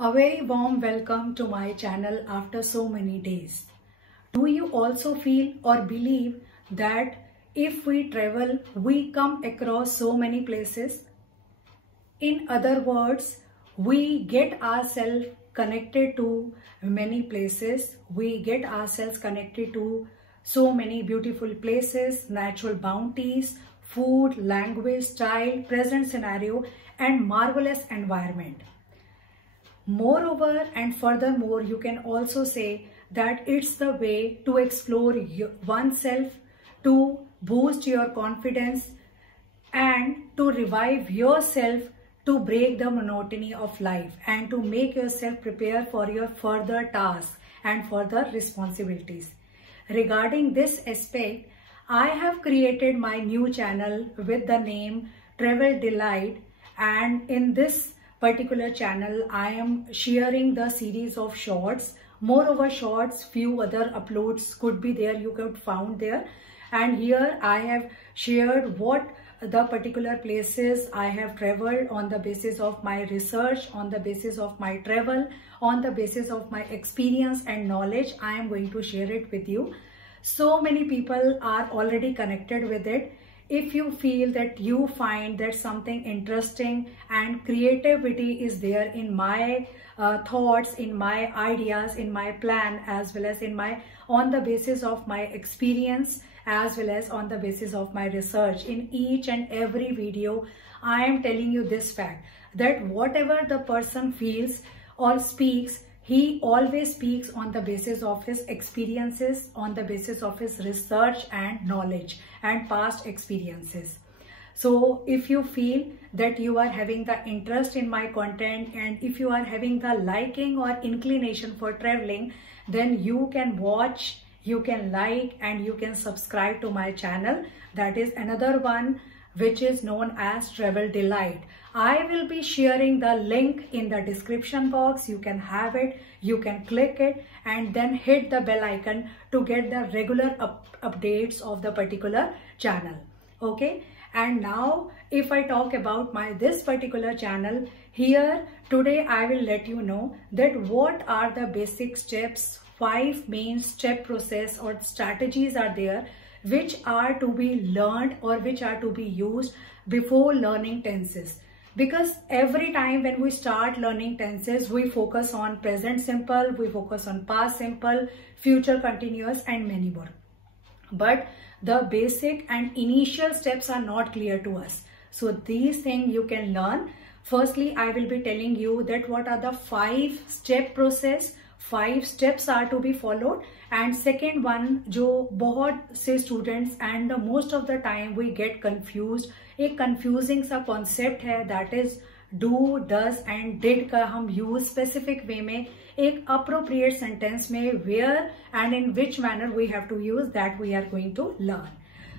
A very warm welcome to my channel after so many days. Do you also feel or believe that if we travel, we come across so many places? In other words, we get ourselves connected to many places. We get ourselves connected to so many beautiful places, natural bounties, food, language, style, present scenario, and marvelous environment. Moreover and furthermore, you can also say that it's the way to explore oneself, to boost your confidence, and to revive yourself, to break the monotony of life, and to make yourself prepare for your further tasks and further responsibilities. Regarding this aspect, I have created my new channel with the name Travel Delight, and in this particular channel I am sharing the series of shorts. Moreover, shorts, few other uploads could be there, you could found there, and here I have shared what the particular places I have traveled on the basis of my research, on the basis of my travel, on the basis of my experience and knowledge. I am going to share it with you. So many people are already connected with it. If you feel that you find that something interesting and creativity is there in my thoughts, in my ideas, in my plan, as well as in my on the basis of my experience, as well as on the basis of my research, in each and every video I am telling you this fact, that whatever the person feels or speaks, he always speaks on the basis of his experiences, on the basis of his research and knowledge and past experiences. So if you feel that you are having the interest in my content, and if you are having the liking or inclination for traveling, then you can watch, you can like, and you can subscribe to my channel. That is another one which is known as Travel Delight. I will be sharing the link in the description box. You can have it, you can click it, and then hit the bell icon to get the regular updates of the particular channel. Okay, and now if I talk about this particular channel, here today I will let you know that what are the basic steps, 5 main step process or strategies are there which are to be learned or which are to be used before learning tenses. Because every time when we start learning tenses, we focus on present simple, we focus on past simple, future continuous, and many more. But the basic and initial steps are not clear to us. So these things you can learn. Firstly, I will be telling you that what are the 5 step process, 5 steps are to be followed. And second one, जो बहुत से students and most of the time we get confused, एक confusing सा concept है, that is do, does and did का हम use specific way में एक appropriate sentence में where and in which manner we have to use, that we are going to learn.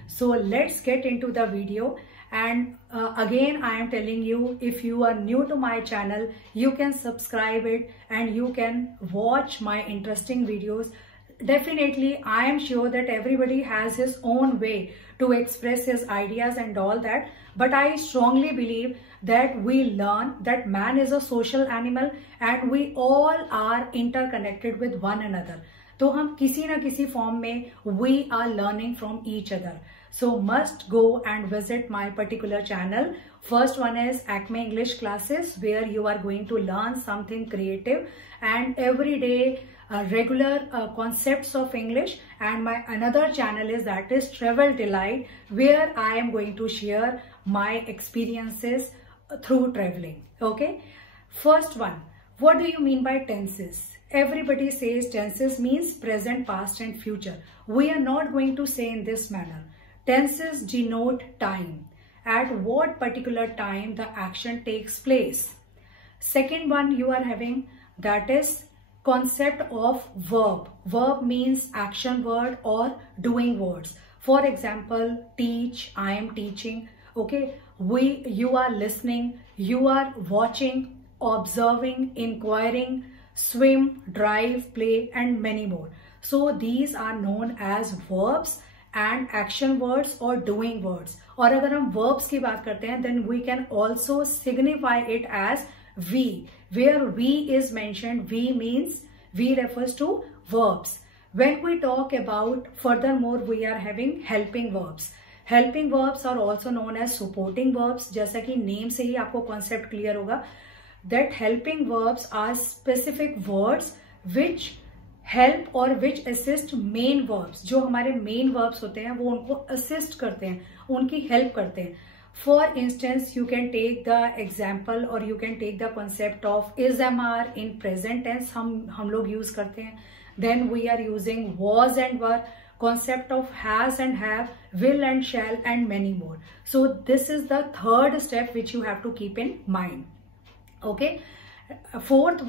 So let's get into the video. And again I am telling you, if you are new to my channel, you can subscribe it and you can watch my interesting videos. Definitely I am sure that everybody has his own way to express his ideas and all that, but I strongly believe that we learn that man is a social animal and we all are interconnected with one another. तो हम किसी ना किसी form में we are learning from each other. So must go and visit my particular channel. First one is Acme English classes, where you are going to learn something creative and every day regular concepts of English. And my another channel is that is Travel Delight, where I am going to share my experiences through traveling. Okay, first one, what do you mean by tenses? Everybody says tenses means present, past and future. We are not going to say in this manner. Tenses denote time, at what particular time the action takes place. Second one you are having, that is concept of verb. Verb means action word or doing words. For example, teach, I am teaching. Okay, you are listening, you are watching, observing, inquiring, swim, drive, play and many more. So these are known as verbs and action words or doing words. और अगर हम verbs की बात करते हैं, then we can also signify it as we. Where we is mentioned, we means we refers to verbs. When we talk about, furthermore, we are having helping verbs. Helping verbs are also known as supporting verbs. जैसा कि name से ही आपको concept clear होगा, that helping verbs are specific words which help or which assist main verbs. जो हमारे main verbs होते हैं वो उनको assist करते हैं, उनकी help करते हैं. For instance, you can take the example or you can take the concept of is MR in present tense. हम लोग use करते हैं. Then we are using was and were, concept of has and have, will and shall, and many more. So this is the third step which you have to keep in mind. Okay. Fourth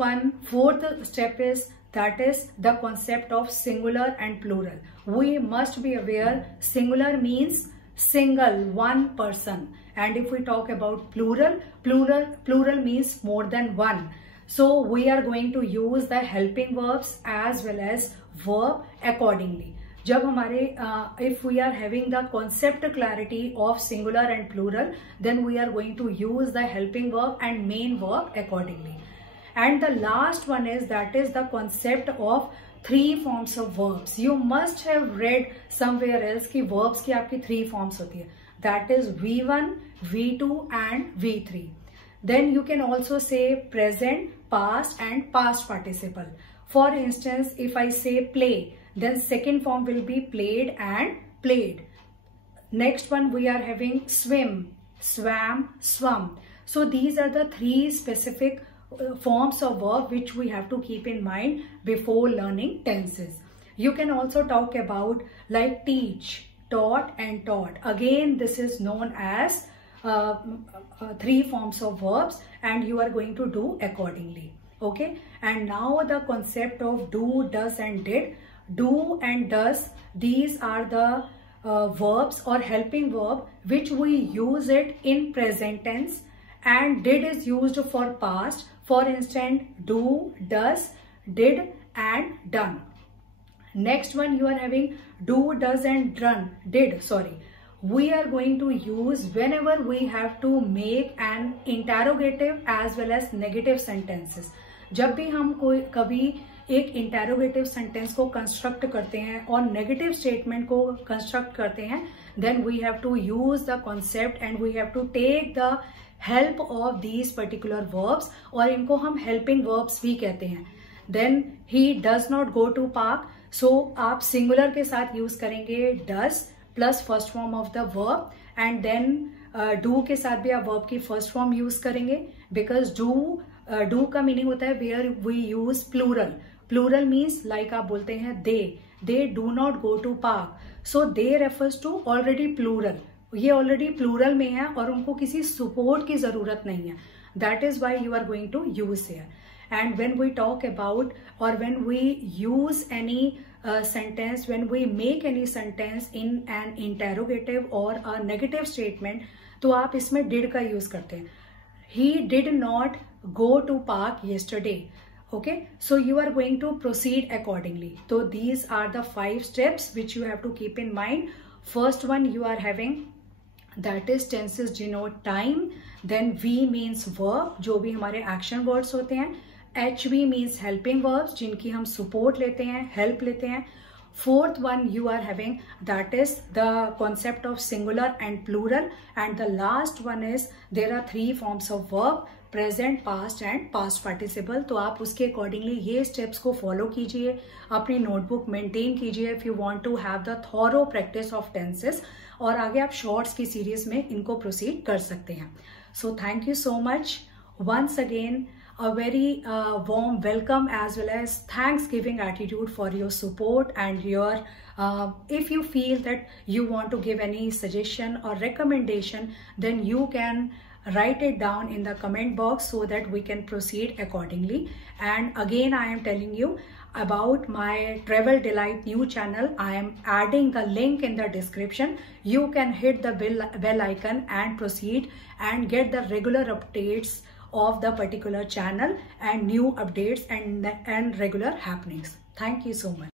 step is, that is the concept of singular and plural. We must be aware singular means single, one person, and if we talk about plural means more than one. So we are going to use the helping verbs as well as verb accordingly. जब हमारे if we are having the concept clarity of singular and plural, then we are going to use the helping verb and main verb accordingly. And the last one is, that is the concept of three forms of verbs. You must have read somewhere else कि verbs की आपकी three forms होती है. That is V1, V2 and V3. Then you can also say present, past and past participle. For instance, if I say play, then second form will be played and played. Next one we are having swim, swam, swum. So these are the three specific forms of verb which we have to keep in mind before learning tenses. You can also talk about like teach, taught and taught. Again, this is known as three forms of verbs and you are going to do accordingly. Okay. And now the concept of do, does and did. Do and does, these are the verbs or helping verb which we use it in present tense, and did is used for past. For instance, do, does, did and done. Next one you are having do, does and did. We are going to use whenever we have to make an interrogative as well as negative sentences. जब भी हम कभी एक interrogative sentence को construct करते हैं और negative statement को कंस्ट्रक्ट करते हैं, then we have to use the concept and we have to take the help of these particular verbs, और इनको हम हेल्पिंग वर्ब्स भी कहते हैं. Then he does not go to park, so आप सिंगुलर के साथ यूज करेंगे does plus first form of the verb, and then do के साथ भी आप वर्ब की फर्स्ट फॉर्म यूज करेंगे, बिकॉज डू का मीनिंग होता है where we use plural. Plural means like आप बोलते हैं they do not go to park, so they refers to already plural. ये ऑलरेडी प्लूरल में है और उनको किसी सपोर्ट की जरूरत नहीं है. That is why you are going to use here. And when we talk about और when we use any sentence, when we make any sentence in an interrogative or a negative statement, तो आप इसमें did का use करते हैं. He did not go to park yesterday. Okay, so you are going to proceed accordingly. So these are the 5 steps which you have to keep in mind. First one you are having, that is tenses denote time. Then V means verb, जो भी हमारे action words होते हैं. HV means helping verbs, जिनकी हम support लेते हैं, help लेते हैं. Fourth one you are having, that is the concept of singular and plural. And the last one is there are 3 forms of verb, present, past and past participle. तो आप उसके accordingly ये steps को follow कीजिए, अपनी notebook maintain कीजिए if you want to have the thorough practice of tenses, और आगे आप shorts की series में इनको proceed कर सकते हैं. So thank you so much. Once again, a very warm welcome as well as thanksgiving attitude for your support and your if you feel that you want to give any suggestion or recommendation, then you can write it down in the comment box so that we can proceed accordingly. And again I am telling you about my Travel Delight new channel. I am adding the link in the description. You can hit the bell icon and proceed and get the regular updates of the particular channel and new updates and regular happenings. Thank you so much.